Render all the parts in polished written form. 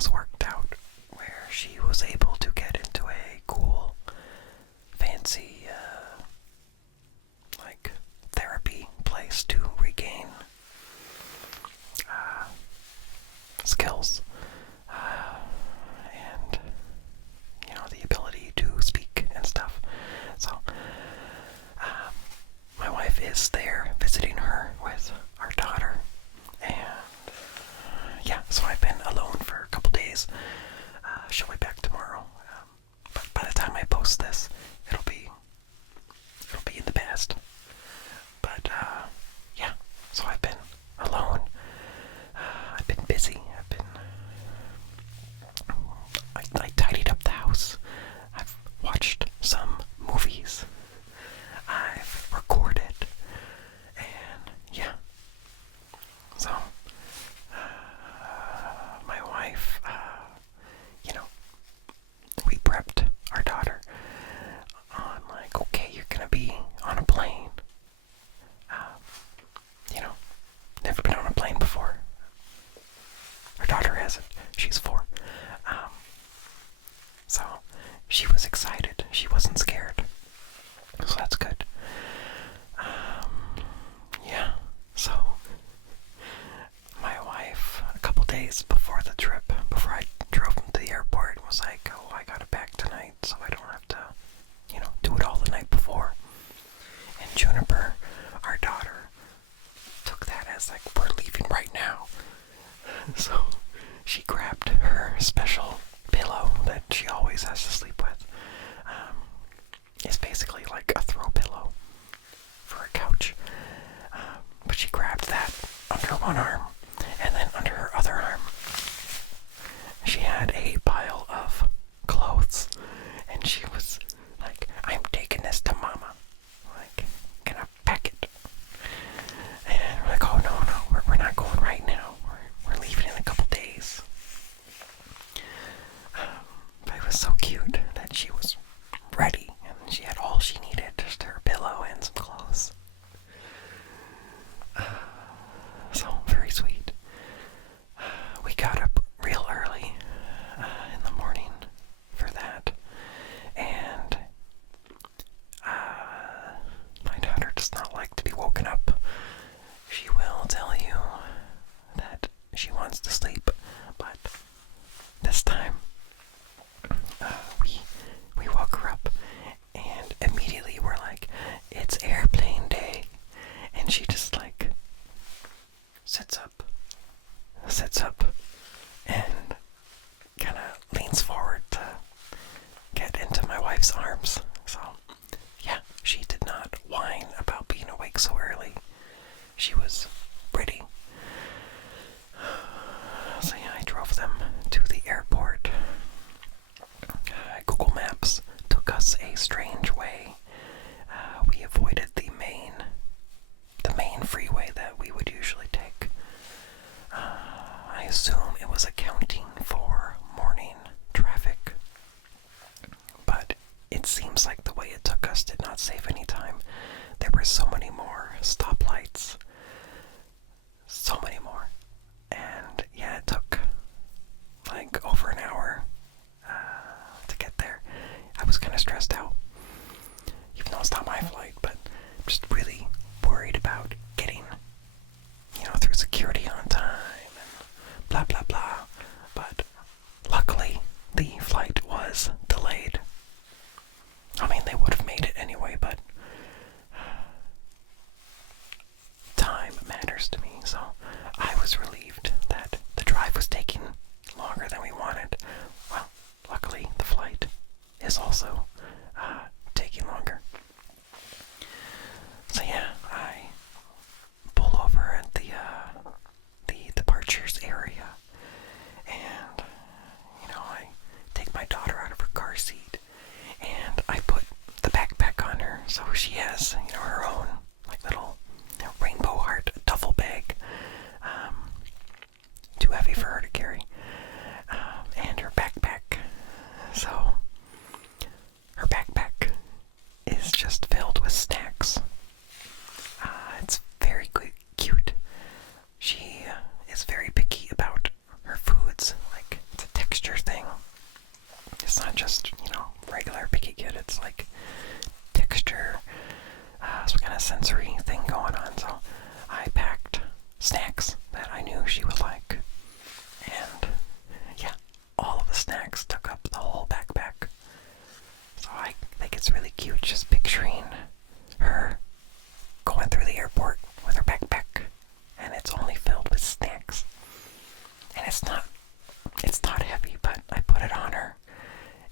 things worked out where she was able to get into a cool, fancy, like, therapy place to regain skills and, the ability to speak and stuff. So, my wife is there visiting her with our daughter, and yeah, so I've been alone for a couple days. She'll be back tomorrow, but by the time I post this, it'll be in the past. But yeah, so I've been alone. I've been busy. I tidied up the house. I've watched some movies. I've recorded. And yeah. So, my wife, we prepped our daughter on, like, okay, you're gonna be on a plane. Never been on a plane before. Our daughter hasn't. She's 4. So, she was excited. She wasn't scared. So that's good. Yeah. So, my wife, a couple days before the trip, before I drove him to the airport, was like, oh, I gotta pack tonight so I don't have to, do it all the night before. And Juniper, our daughter, took that as like, we're leaving right now. So she grabbed her special pillow that she always has to sleep with. It's basically like a throw pillow for a couch. But she grabbed that under one arm, and then under her other arm, she had a pile of clothes, and she was like, I'm taking this to Mama. Like, can I pack it? And we're like, oh, no, we're not going right now. We're leaving in a couple days. But it was so cute that she was ready, and she had all she needed, just her pillow and some clothes. So, very sweet. We got up real early just, regular picky kid. It's like texture, some kind of sensory thing going on. So I packed snacks that I knew she would like. And yeah, all of the snacks took up the whole backpack. So I think it's really cute just picturing her going through the airport with her backpack, and it's only filled with snacks. And it's not heavy, but I put it on her,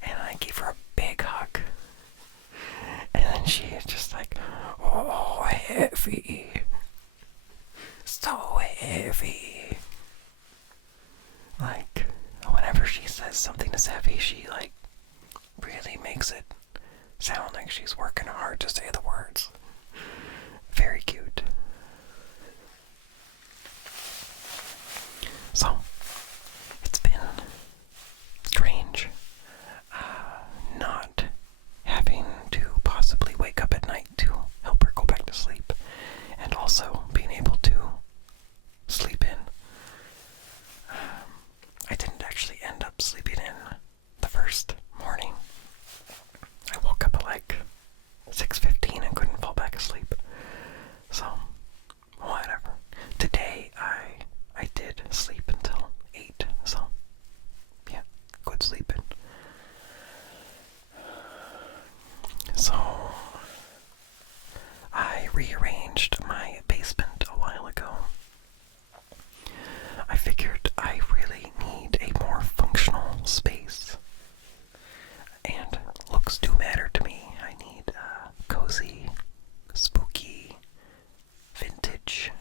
and I gave her a big hug. And then she is just like, oh, heavy. So heavy. Like, whenever she says something is heavy, she, like, really makes it sound like she's working hard to say the words. Very cute. So, it's been strange not having to possibly wake up at night to help her go back to sleep, and also being able to sleep in. I didn't actually end up sleeping in the first morning. I woke up at like 6:15 and couldn't fall back asleep. So, whatever. Today I did sleep until 8, so yeah, good sleeping. So, I rearranged my basement a while ago. I figured I really need a more functional space. And looks do matter to me. I need a cozy, spooky, vintage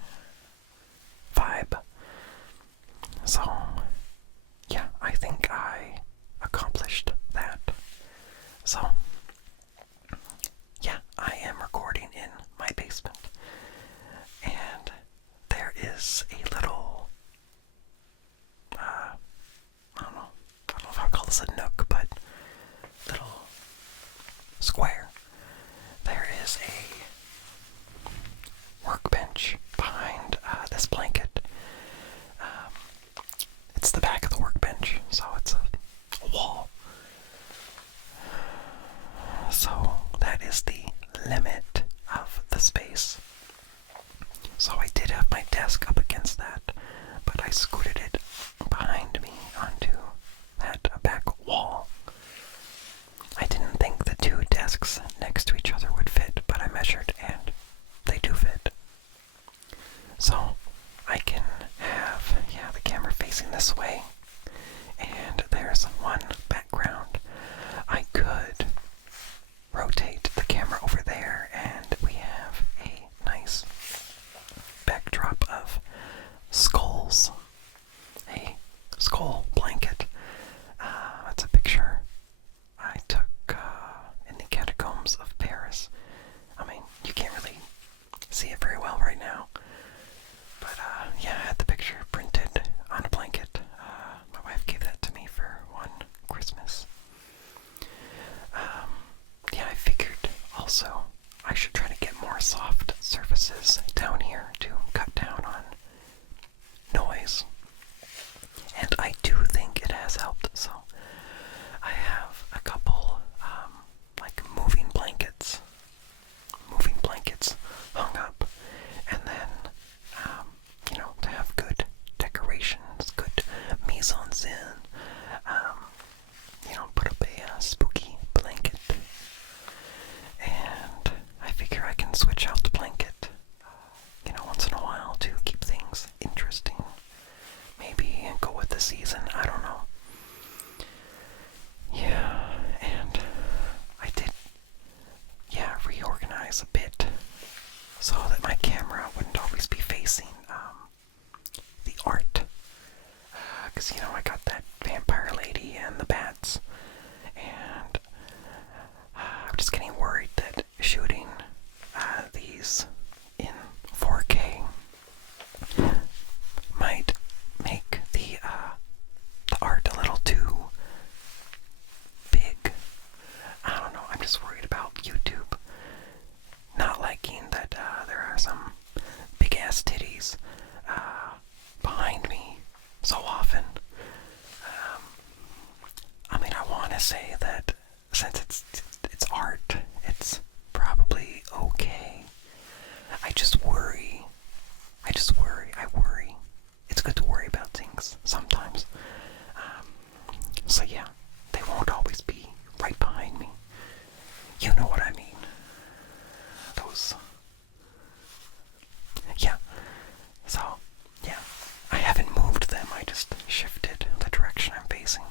vibe. So, yeah, I think I accomplished that. So, yeah, I am recording in my basement. And there is a little, I don't know if I call this a nook, but little square. There is a workbench behind this blanket. It's the back of the workbench, so it's a wall. So that is the limit of the space. So I did have my desk up against that, but I scooted it behind me onto that back wall. I didn't think the two desks next to each other would fit, but I measured and they do fit. So I can have, the camera facing this way, and there's one background. I could rotate the camera over there, and we have a nice backdrop of skulls. A skull blanket. That's a picture I took in the catacombs of Paris. I mean, you can't really see it very well right now. But, I had the picture printed on a blanket. My wife gave that to me for one Christmas. I figured also I should try to get more soft surfaces down here to cut down on noise. And I do think it has helped, so I have a couple, like moving blankets hung up, and then, to have good decorations, good mise en scène, put up a spooky blanket, and I figure I can switch out the blanket, once in a while to keep things interesting. Maybe go with the season, I don't know. Yeah, and I did, reorganize a bit so that my camera wouldn't always be facing the art. Because, I got that vampire lady and the bats, and I'm just getting worried that shooting these in 4K might make the art a little too big. I don't know, I'm just worried about YouTube not liking that there are some big ass titties behind me so often. I want to say that since it's art, it's probably okay. I just worry. I worry. It's good to worry about things sometimes. So yeah, they won't always be right behind me. You know what I mean. Those. Yeah. So, yeah. I haven't moved them, I just shifted the direction I'm facing.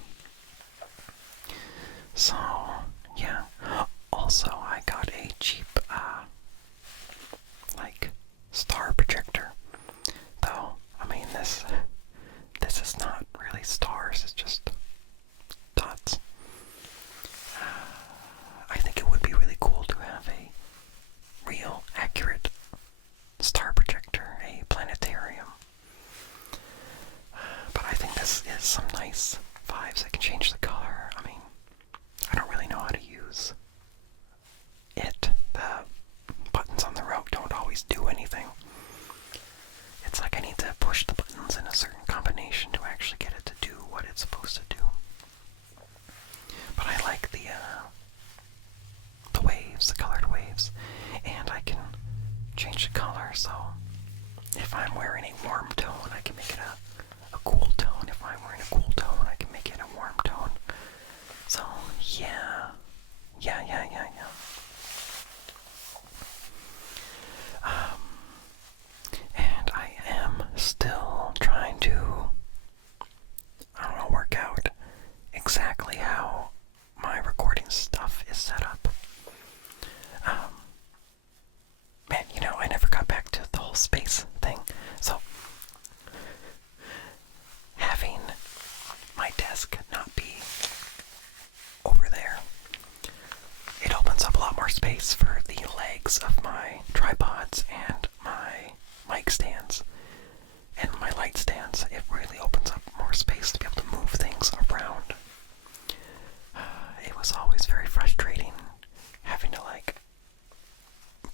So, yeah. Also, I got a cheap, star projector. Though, I mean, this is not really stars, it's just dots. I think it would be really cool to have a real, accurate star projector, a planetarium. But I think this is some nice vibes. I can change the color. I mean, I don't really know how to use it. The buttons on the rope don't always do anything. It's like I need to push the buttons in a certain combination to actually get it to do what it's supposed to do. But I like the waves, the colored waves, and I can change the color, so if I'm wearing a warm tone, I can make it a cool tone. If I'm wearing a cool tone, I can make it a warm tone. So, yeah. And I am still trying to, I don't know, work out exactly how my recording stuff is set up. Man, I never got back to the whole space thing. So, having my desk not be over there, it opens up a lot more space for the legs of my tripods and my mic stands and my light stands. It really opens up more space to be able to move things around. It was always very frustrating having to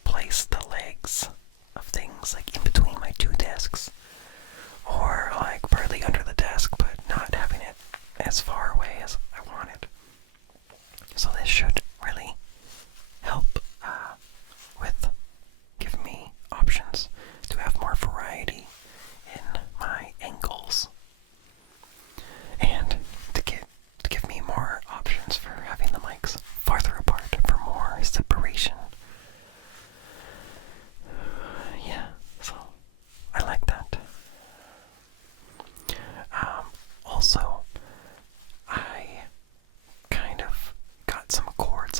place the legs of things in between my two desks, or partly under the desk, but not having it as far away as I wanted. So this should really help with giving me options to have more variety in my angles, and to give me more options for having the mics farther apart for more separation. Yeah, so I like that. Also, I kind of got some cords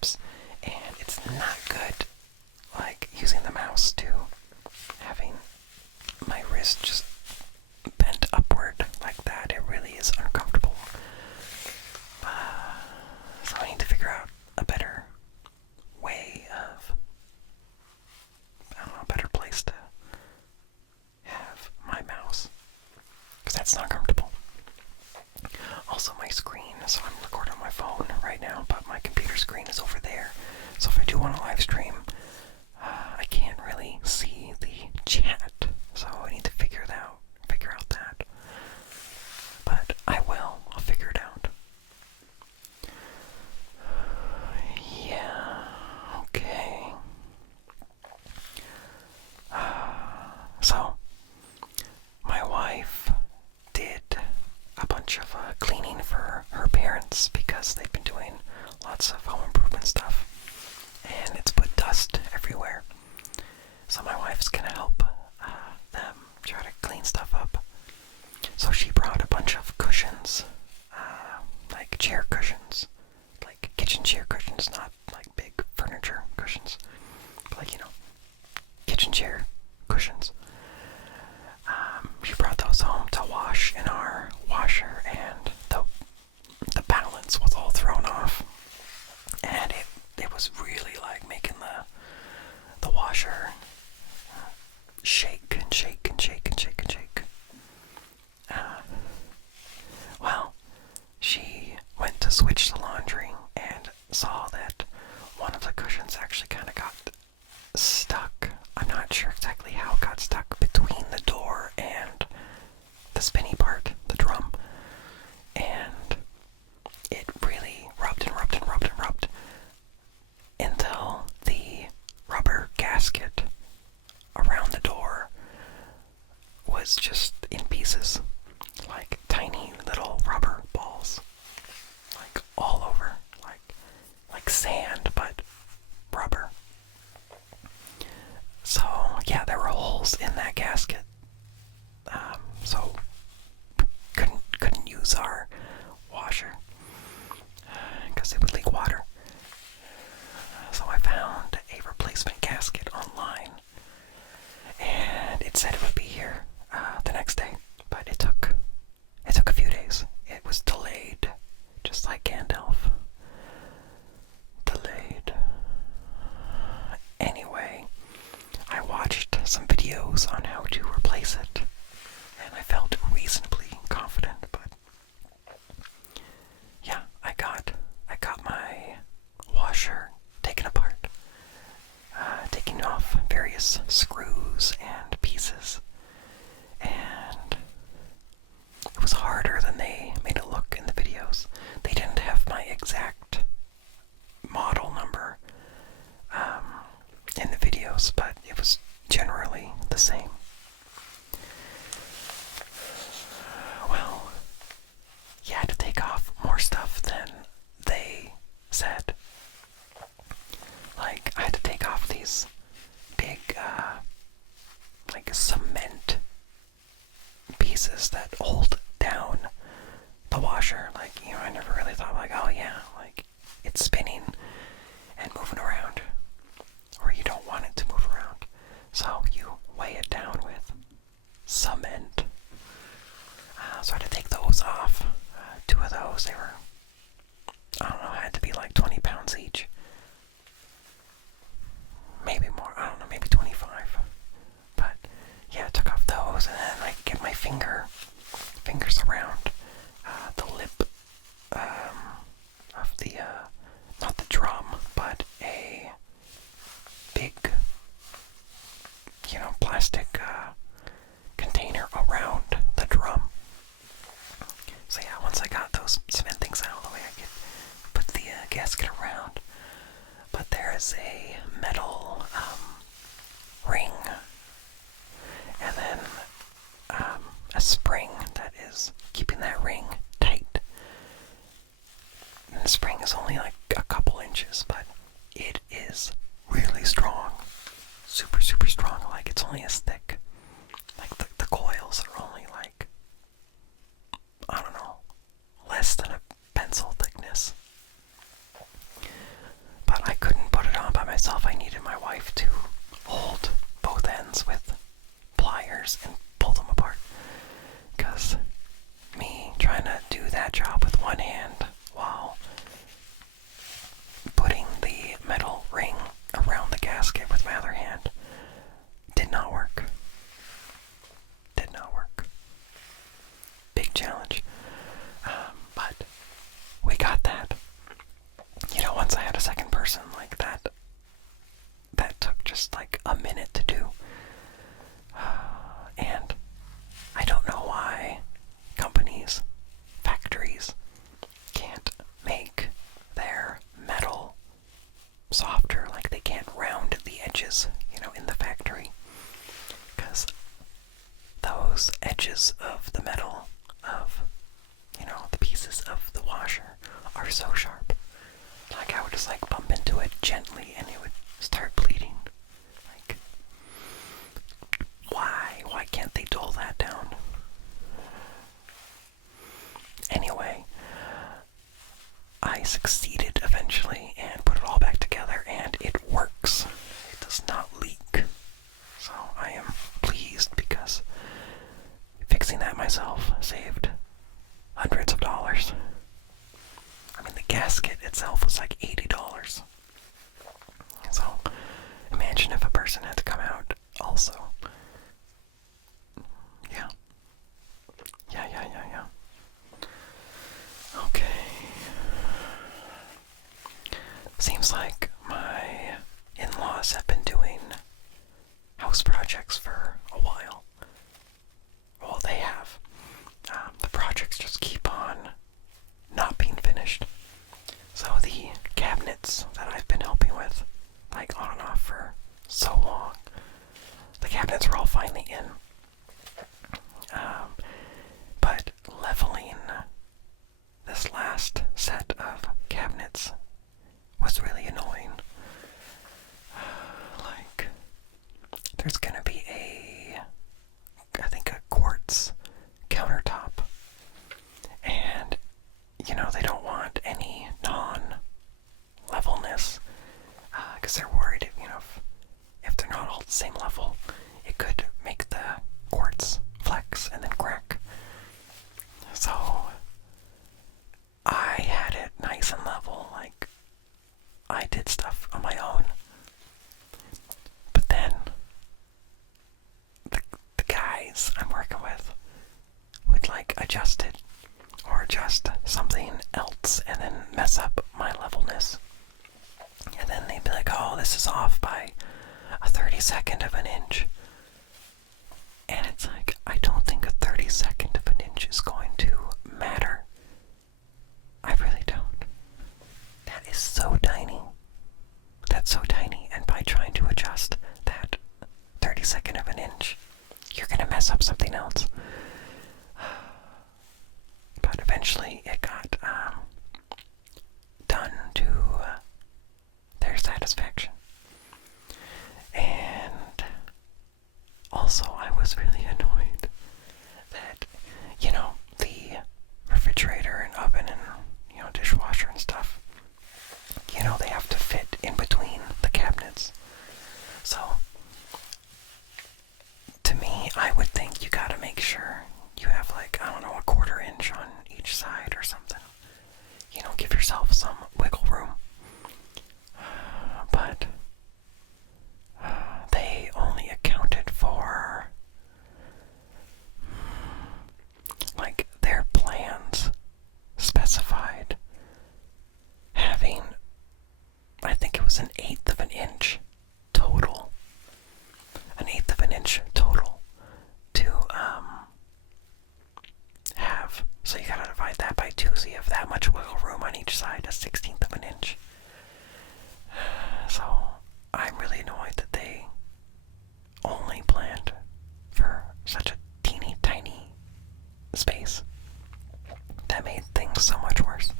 apps, and it's not good, like, using the mouse to having my wrist just bent upward like that. It really is uncomfortable. So I need to figure out a better way of, I don't know, a better place to have my mouse, because that's not comfortable. Also, my screen, so I'm recording on my phone right now, but my computer screen is over there. So if I do want to live stream, I can't really see the chat. So I need to figure out that. But I will. I'll figure it out. Yeah. Okay. So my wife did a bunch of cleaning for her parents because they've been doing lots of home improvement stuff, and it's put dust everywhere. So my wife's gonna help them try to clean stuff up. So she brought a bunch of cushions, like chair cushions, like kitchen chair cushions, not like big furniture cushions, but like, kitchen chair cushions. She brought those home to wash in our washer, and the balance was all thrown off, and it was really like making the washer shake and shake and shake and shake and shake. Well, she went to switch the laundry and saw that one of the cushions actually kind of got stuck. I'm not sure exactly how it got stuck between the door and the spinny part, the drum, and it really rubbed and rubbed and rubbed and rubbed until the rubber gasket around the door was just in pieces, like tiny little rubber balls, like all over, like sand, but rubber. So yeah, there were holes in that gasket. So couldn't use our washer because it would leak water. So I found a replacement gasket online, and it said it would be here the next day, but it took a few days. It was delayed, just like Gandalf. Delayed. Anyway, I watched some videos on how to replace it, and I felt reasonably confident, but yeah, I got my washer taken apart, taking off various screws and pieces, and it was harder than they made it look in the videos. They didn't have my exact model number in the videos, but it was generally the same. Well, you had to take off more stuff than they said. Like, I had to take off these big, like cement pieces that hold down the washer. Like, I never really thought, like, oh yeah, like, it's spinning and moving around, or you don't want it to move around, so you weigh it down with cement. So I had to take those off. 2 of those, they were, I don't know, had to be like 20 pounds each. Maybe more, I don't know, maybe 25. But yeah, I took off those, and then I get my fingers around the lip of the, not the drum, but a big, plastic container around the drum. So yeah, once I got those cement things out of the way, I could put the gasket around. But there is a metal ring, and then a spring that is keeping that ring tight. And the spring is only like a couple inches, but it is really strong. Super, super strong. Like, it's only as thick. Like, the coils are only like, I don't know, less than a pencil thickness. But myself. I needed my wife to hold both ends with pliers and pull them apart. Because me trying to do that job with one hand while putting the metal ring around the gasket with my other hand did not work. Did not work. Big challenge. But we got that. You know, once I had a second person like that, that took just like a minute to do. And I don't know why companies, factories, can't make their metal softer, like they can't round the edges, you know, in the factory. Because those edges of the metal, of, you know, the pieces of the washer are so sharp. Like I would just like bump into it gently and it would start bleeding. Like, why can't they dull that down? Anyway, I succeeded eventually and put it all back together, and it works. It does not leak. So I am pleased because fixing that myself saved hundreds of dollars. I mean, the gasket itself was like $80. So imagine if a person had to come out also. Yeah. Okay. Seems like my in-laws have been doing house projects for a while. Well, they have. The projects just keep on not being finished. So the cabinets that I've been helping with, like on and off for so long, the cabinets are all finally in. But leveling this last set of cabinets was really annoying. Like, there's gonna be I think a quartz countertop. And, you know, they don't want any non-levelness. Because they're worried, you know, if they're not all the same level, it could make the quartz flex and then crack. So I had it nice and level, like I did stuff on my own. But then the guys I'm working with would like adjust it or adjust something else and then mess up my levelness. And then they'd be like, oh, this is off by a 32nd of an inch. And it's like, I don't think a 32nd of an inch is going to matter. I really don't. That is so tiny. That's so tiny. And by trying to adjust that 32nd of an inch, you're going to mess up something else. But eventually it got done to their satisfaction. And also I was really annoyed that, you know, the refrigerator and oven and, you know, dishwasher and stuff, you know, they have to fit in between the cabinets. So to me, I would think you gotta make sure you have like, I don't know, a 1/4 inch on each side or something. You know, give yourself some wiggle room. But they only accounted for, like, their plans specified having, I think it was an 1/8 of an inch total. An 1/8 of an inch total to have. So you gotta divide that by 2, so you have that much wiggle room on each side, a 1/16 of an inch. So I'm really annoyed that they only planned for such a teeny tiny space. That made things so much worse.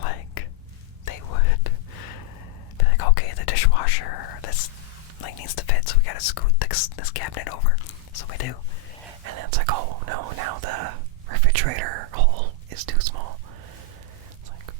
Like, they would be like, okay, the dishwasher, this like needs to fit, so we gotta scoot this cabinet over. So we do. And then it's like, oh no, now the refrigerator hole is too small. It's like,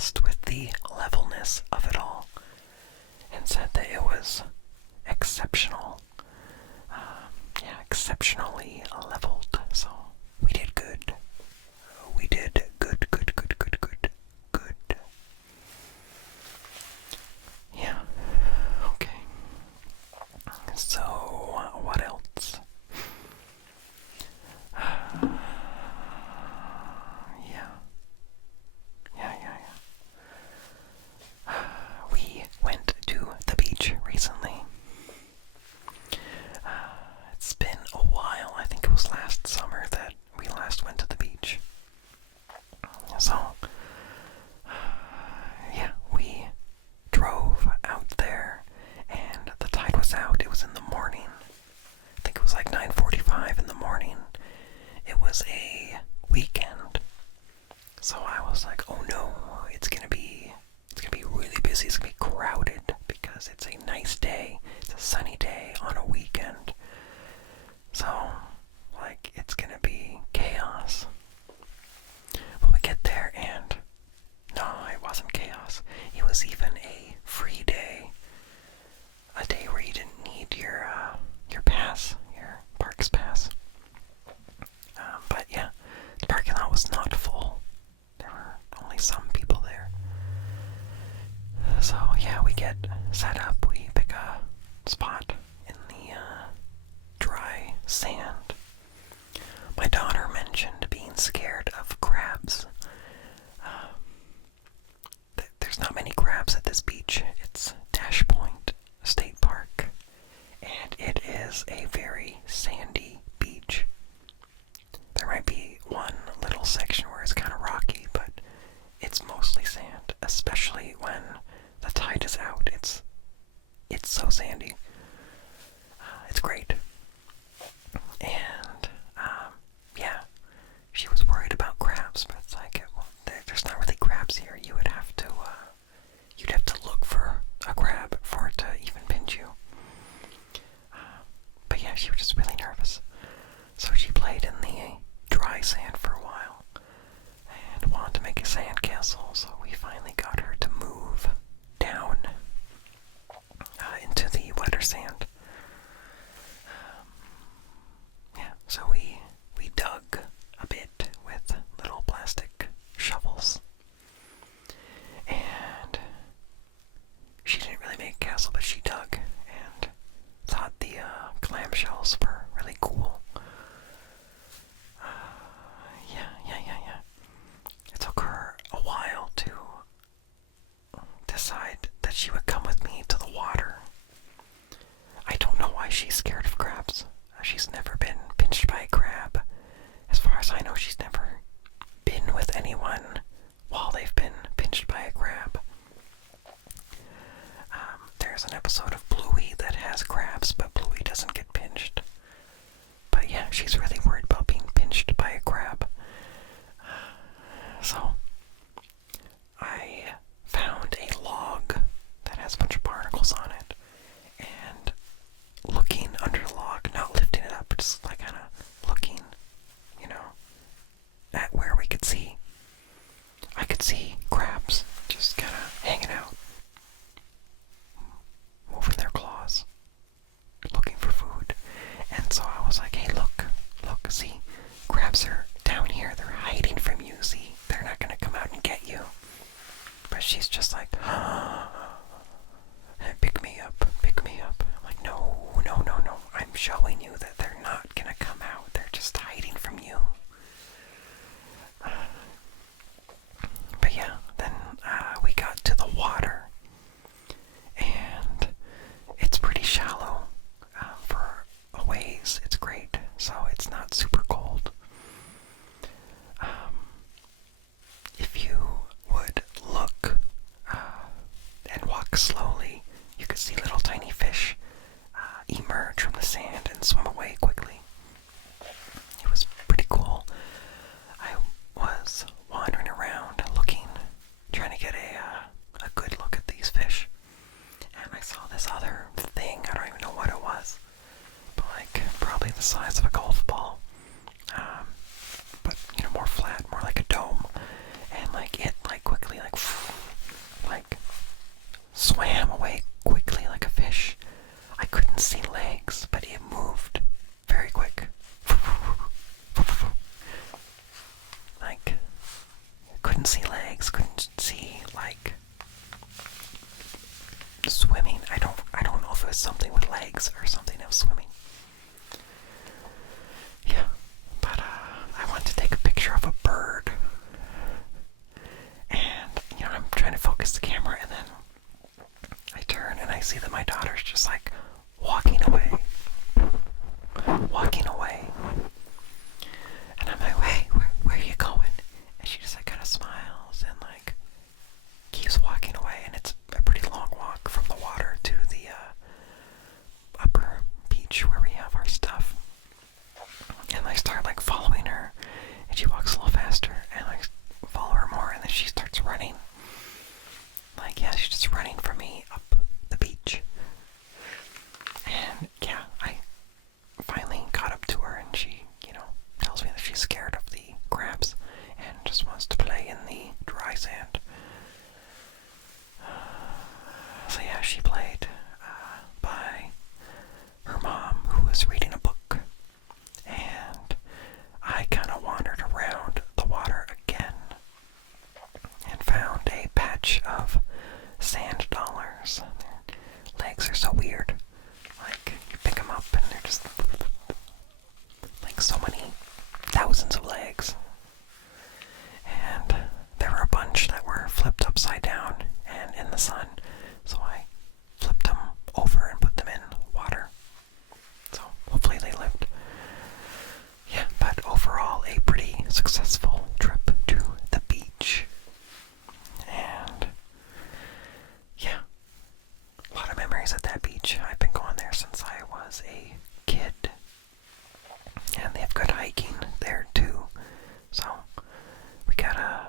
impressed with the levelness of it all and said that it was exceptional. Yeah, exceptionally leveled. So we did good. We did good. Yeah. Okay. So, what else? We went to the beach recently. It's been a while. I think it was last summer that we last went to the beach. So, yeah, we drove out there, and the tide was out. It was in the morning. I think it was like 9:45 in the morning. It was a weekend. So I was like, oh no, it's gonna be really busy. It's gonna be crowded because it's a nice day. It's a sunny day on a weekend. So, like, it's gonna be chaos. Well, we get there and no, it wasn't chaos. It was even a free day. A day where you didn't need your pass, your parks pass. But yeah, the parking lot was not full. There were only some people there. So yeah, we get set up. We pick a spot in the dry sand. My daughter mentioned being scared of crabs. There's not many crabs at this beach. It's Dash Point State Park, and it is a very sandy beach. There might be one little section where it's kind of rocky, but it's mostly sand, especially when the tide is out. It's so sandy. It's great. And yeah, she was worried about crabs, but it's like, well, there's not really crabs here. You'd have to look for a crab for it to even pinch you. But yeah, she was just really nervous. So she played in the dry sand for a while and wanted to make a sand castle, so we finally got her to move down into the wetter sand. Yeah, so we dug a bit with little plastic shovels, and she didn't really make a castle, but she dug and thought the clamshells were really cool. Yeah. It took her a while to decide that she would come with me to the water. I don't know why she's scared of crabs. She's never been pinched by a crab. As far as I know, she's never been with anyone while they've been pinched by a crab. There's an episode of Bluey that has crabs, but Bluey doesn't get pinched. But yeah, she's really worried about being pinched by a crab. So, I found a log that has a bunch of barnacles on it, and looking under the log, not lifting it up, but just like kind of looking, at where we could see. I could see crabs just kind of hanging out, moving their claws, looking for food. And so I was like, hey, look, see, crabs are down here. They're hiding from you. See, they're not going to come out and get you. But she's just like, pick me up. I'm like, no. I'm showing you that they're not going to come out. They're just hiding from you. But yeah, then we got to the water, and it's pretty shallow for a ways. It's great, so it's not super cold. If you would look and walk slowly, you could see little tiny fish emerge from the sand and swim away quickly. It was pretty cool. I was wandering around looking, trying to get a good look at these fish, and I saw this other thing. I don't even know what it was, but like probably the size of a golf ball, but more flat, more like a dome, and like it quickly legs or something of swimming. Yeah, but I went to take a picture of a bird, and I'm trying to focus the camera, and then I turn and I see that my daughter's just like walking away. And I'm like, hey, where are you going? And she just like kind of smiles and like keeps walking away, and it's a pretty long walk from the water to the upper beach where we have our stuff. And I start like following her, and she walks a little faster, and I follow her more, and then she starts running. Like, yeah, she's just running from me up the beach. And yeah, I finally got up to her, and she, tells me that she's scared of the crabs and just wants to play in the dry sand. So yeah, she played by her mom, who was reading a book, and I kind of wandered around the water again and found a patch of sand dollars. Their legs are so weird. Like, you pick them up and they're just like so many thousands of legs. And there were a bunch that were flipped upside down and in the sun, so I flipped them over and put them in water. So hopefully they lived. Yeah, but overall a pretty successful trip to the beach. And yeah, a lot of memories at that beach. I've been going there since I was a kid. And they have good hiking there too. So we gotta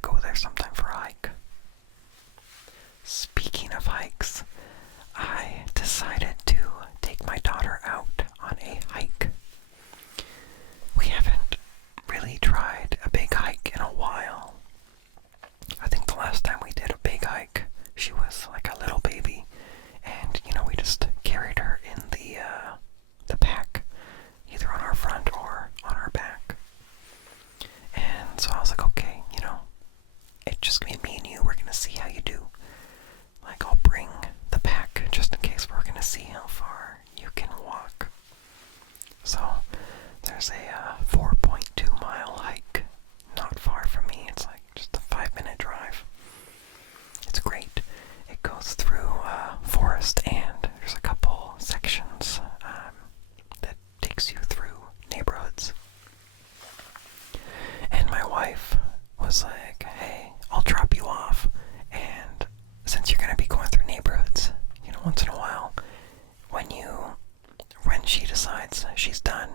go there sometime for a hike. Speaking of hikes, I decided to take my daughter out on a hike. We haven't really tried a big hike in a while. I think the last time we did a big hike, she was like a little baby, and we just carried her in the pack, either on our front or on our back. And so I was like, okay, it's just gonna be me and you. We're gonna see how you do. Like, I'll bring the pack just in case. We're gonna see how far you can walk. So there's a 4.2 mile hike not far from me. It's like just a 5-minute drive. It's great. It goes through forest, and there's a couple sections that takes you through neighborhoods. And my wife was like, hey, I'll drop you off, and since you're going to be going through neighborhoods, once in a while, when she decides she's done,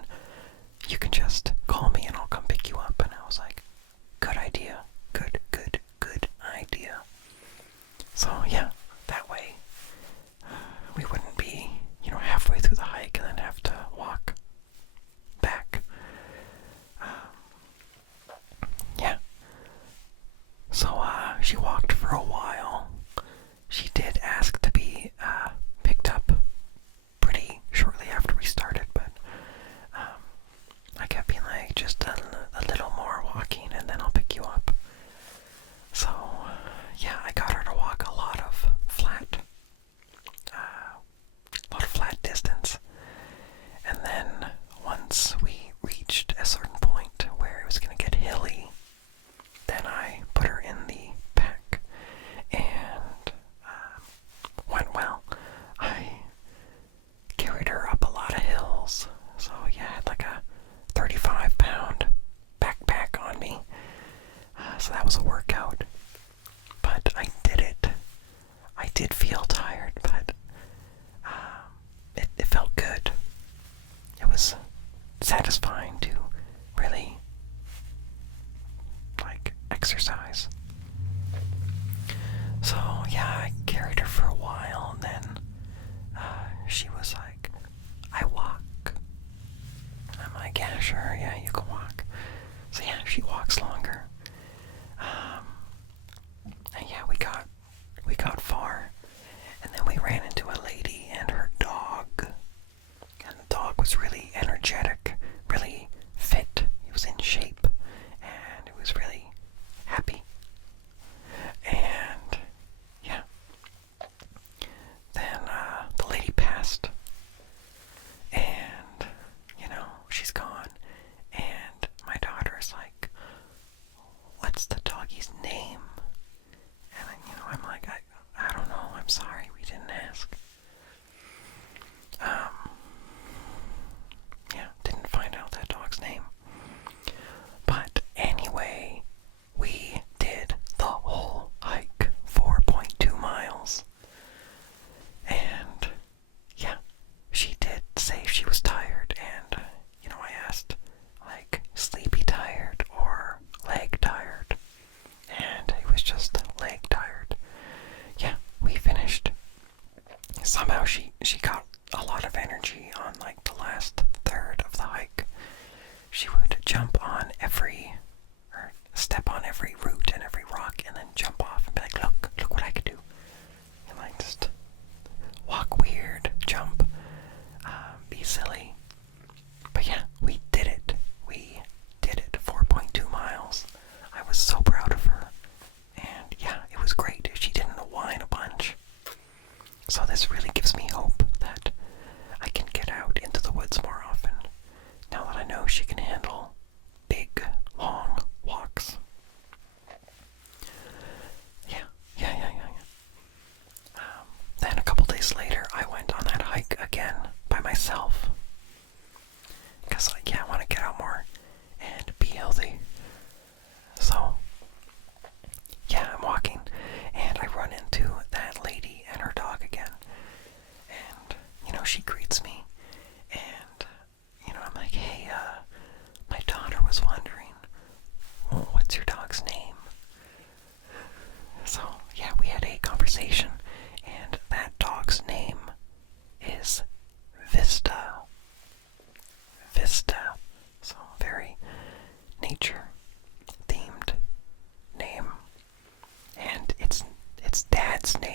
you can just call me and I'll come pick you up. And I was like, good idea. Good idea. So yeah, that way we wouldn't be, halfway through the hike and then have to walk back. Yeah. So she walked for a while. She did ask to be picked up pretty shortly after we started, but I kept being like, just a little more walking and then I'll pick you up. So yeah, I got her to walk a lot of flat distance. And then once we reached a certain point where it was going to get hilly, then I put her in the pack, and went well. I carried her up a lot of hills, so yeah, I had like a 35-pound backpack on me, so that was a workout, but I did it. I did feel tired, but it felt good. It was satisfying to really exercise. So yeah, I carried her for a while, and then she was like, I walk. And I'm like, yeah, sure, yeah, you can walk. So yeah, she walks longer. And yeah, we got far, and then we ran into a lady and her dog. And the dog was really energetic, really fit. He was in shape, and it was really happy. And yeah, then the lady again by myself. Because, yeah, I want to get out more and be healthy. So, yeah, I'm walking, and I run into that lady and her dog again. And, she greets me, and, I'm like, hey, my daughter was wondering, what's your dog's name? So, yeah, we had a conversation, and that dog's name is Vista. Vista. So, very nature-themed name. And its dad's name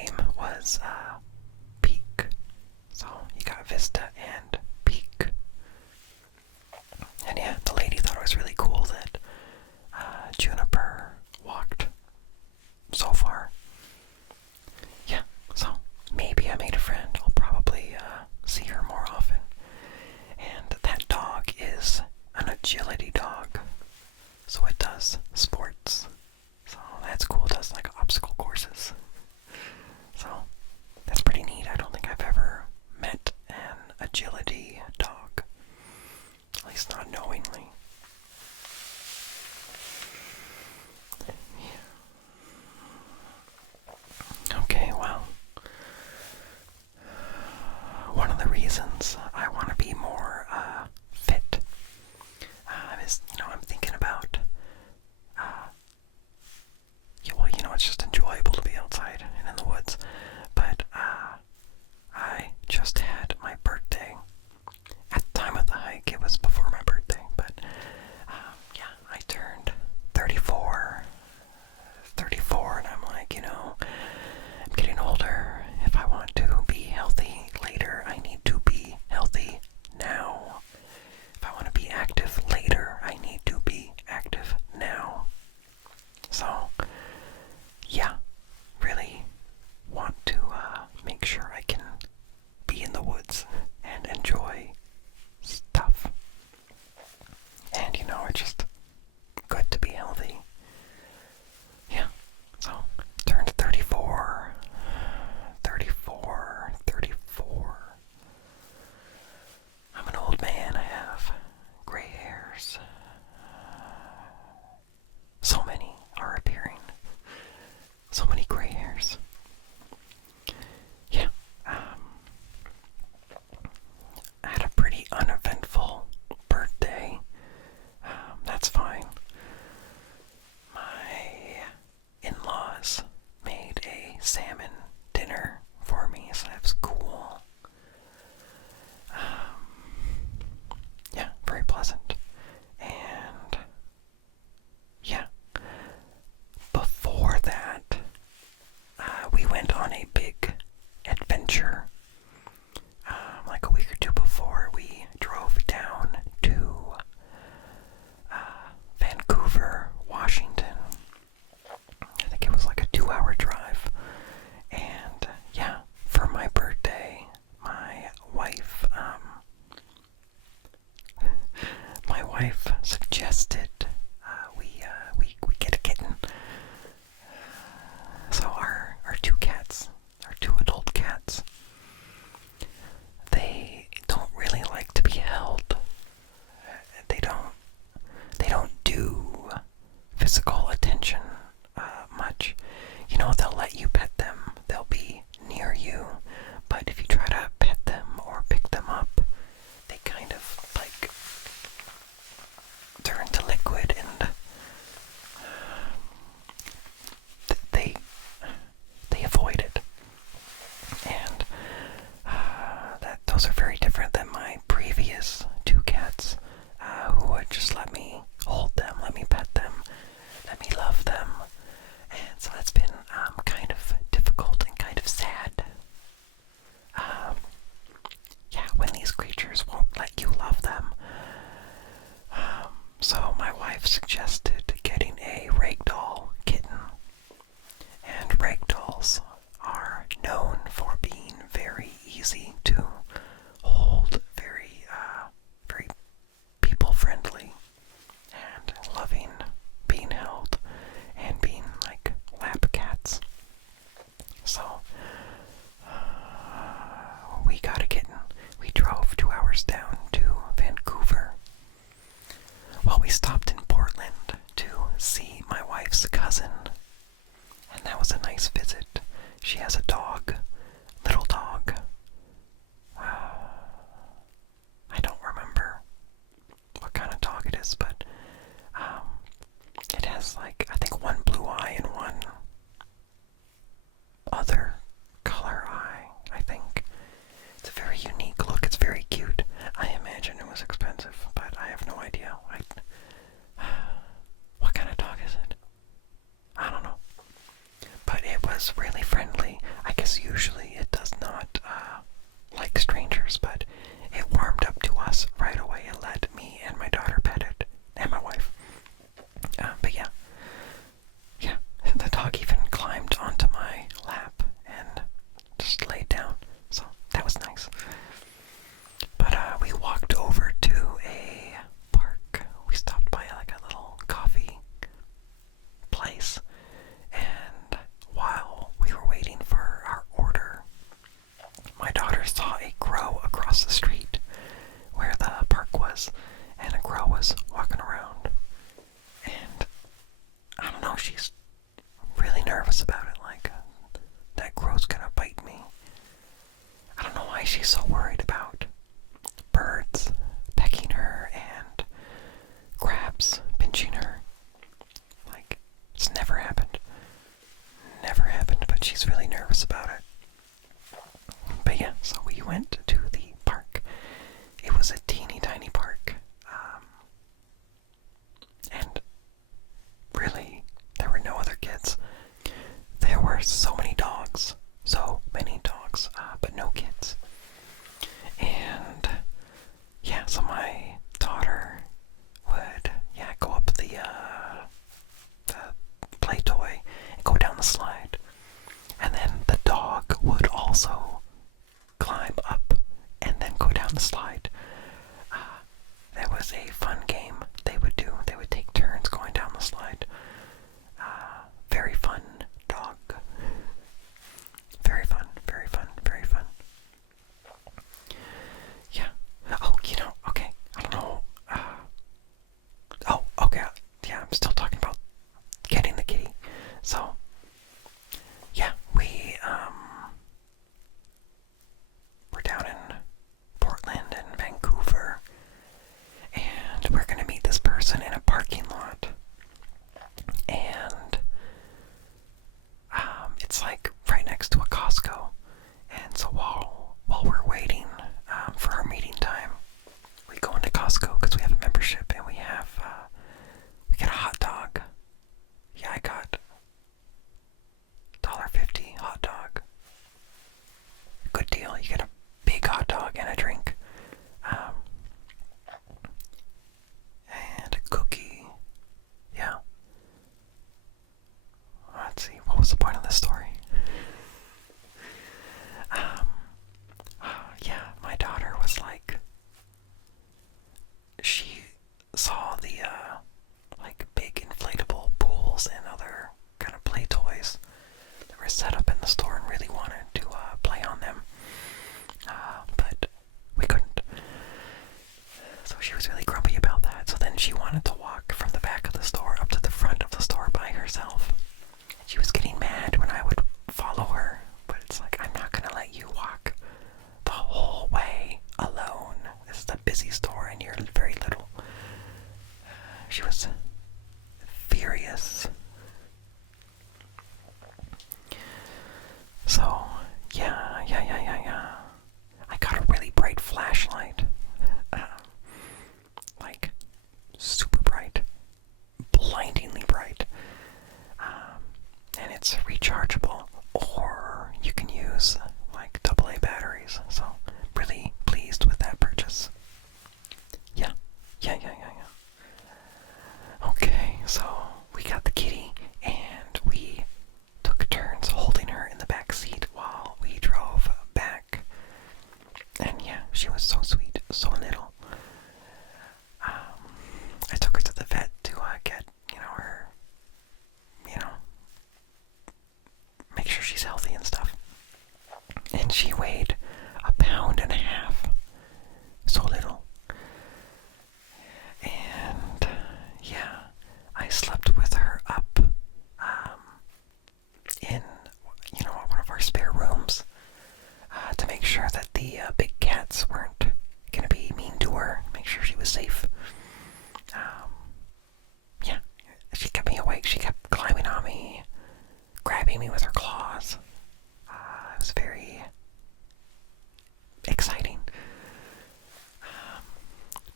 was really friendly. I guess usually it does not like strangers, but it warmed up to us right away and let me and my daughter pet it, and my wife. But yeah, the dog even climbed onto my lap and just laid down, so that was nice. But we walked over to a park. We stopped by like a little coffee place, and while we were waiting for our order, my daughter saw a crow across the street where the park was, and a crow was walking around. And I don't know, she's really nervous about it, like that crow's gonna bite me. I don't know why she's so worried about birds pecking her and crabs pinching her. Like, it's never happened. Never happened, but she's really nervous about it. But yeah, so we went to the park. It was a teeny tiny park. And really, there were no other kids. There were so many dogs. But no kids. And yeah, so my daughter would, go up the play toy and go down the slide. And then the dog would also climb up and then go down the slide. That was a fun game they would do. They would take turns going down the slide. Very fun dog. Very fun, very fun, very fun. Yeah. Oh, okay. I don't know. Okay. Yeah, I'm still talking about getting the kitty. So, yeah, we're down in Portland and Vancouver, and we're gonna meet this person in a parking lot. And it's like right next to a Costco. And so while we're waiting for our meeting time, we go into Costco because we have a membership, and we get a hot dog. Yeah, I got $1.50 hot dog. Good deal. You get a big hot dog and a drink. And a cookie. Yeah. Let's see, what was the point of this story? Yeah, my daughter was like, she saw the, like, big inflatable pools and other kind of play toys that were set up in the store and really wanted to play on them. But we couldn't. So she was really grumpy about that. So then she wanted to walk from the back of the store up to the front of the store by herself. She was getting mad when I would follow her, but it's like, I'm not gonna let you walk the whole way alone. This is a busy store and you're very little. She was furious. So, yeah. I got a really bright flashlight. Like, super bright. Blindingly bright. And it's rechargeable, or you can use like AA batteries. So really pleased with that purchase. Yeah. Okay, so we got the kitty, and we took turns holding her in the back seat while we drove back. And yeah, she was so sweet, so little. I took her to the vet to get, her, make sure she's healthy and stuff. And she weighed 1.5 pounds. So little. And yeah, I slept with her up in, one of our spare rooms to make sure that the big cats weren't gonna be mean to her, make sure she was safe. Yeah, she kept me awake. She kept climbing on me, grabbing me with her claws. It was very exciting.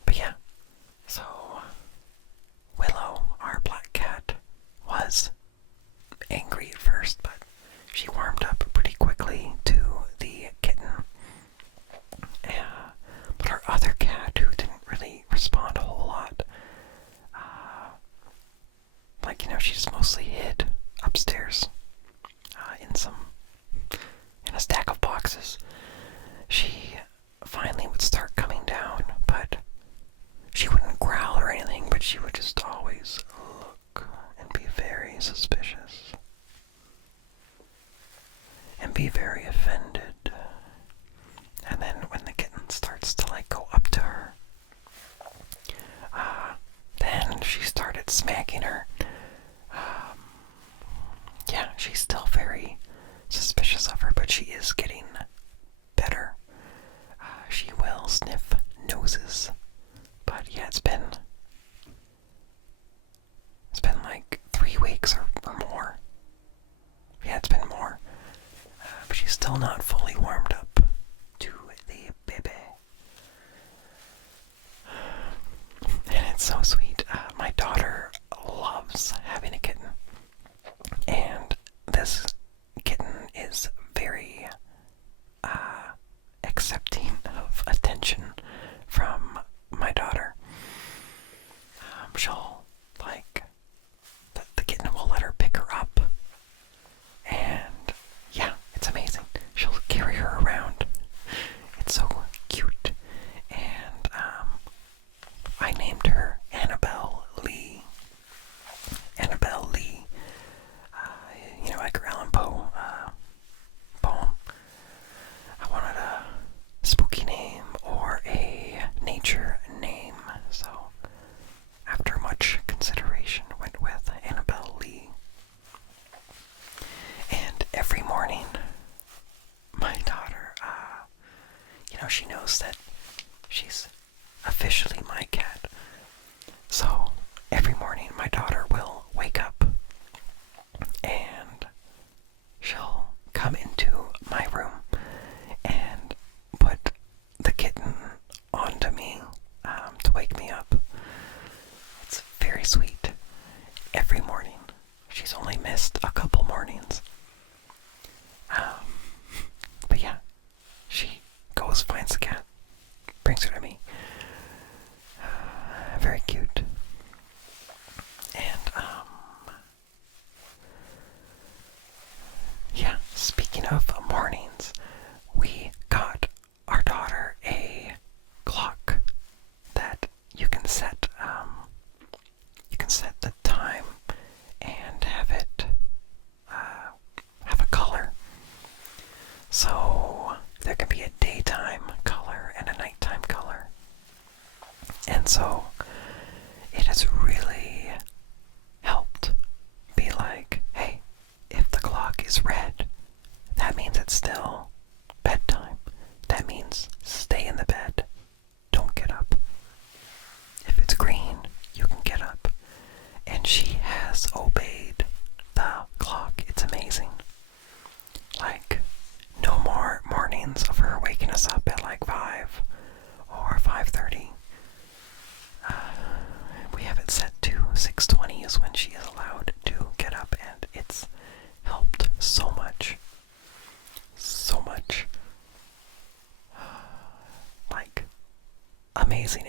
But yeah, so Willow, our black cat, was angry at first, but she be very offended. And then when the kitten starts to like go up to her, then she started smacking her. Yeah, she's still very suspicious of her, but she is getting better. She will sniff noses. But yeah, it's been like 3 weeks or more. Yeah, it's been more. But she's still not fully warmed up to the baby. And it's so sweet. My daughter loves having a kitten. And this kitten is very accepting of attention from my daughter. She'll, like, the kitten will let her pick her up. And, yeah, it's amazing. She'll carry her around. It's so cute. And, I named her Annabelle Lee. Annabelle Lee. Edgar Allan Poe poem. I wanted a spooky name or a nature name, so after much consideration, went with Annabelle Lee. And every morning, my daughter, she knows that she's officially my cat. So every morning, my daughter will wake up and she'll come into my room and put the kitten onto me to wake me up. It's very sweet. Every morning. She's only missed a couple mornings. But yeah, she goes, finds the cat, brings her to me. Very cute. And, yeah, speaking of mornings, we got our daughter a clock that you can set the time and have it have a color. So there can be a daytime color and a nighttime color. And so it has really helped be like, hey, if the clock is red, that means it's still bedtime. That means stay in the bed. Don't get up. If it's green, you can get up. And she has obeyed the clock. It's amazing. Like, no more mornings of her waking us up at like 5 or 5:30. We have it set to 6:20 is when she is allowed to get up, and it's helped so much. So much. Like, amazing.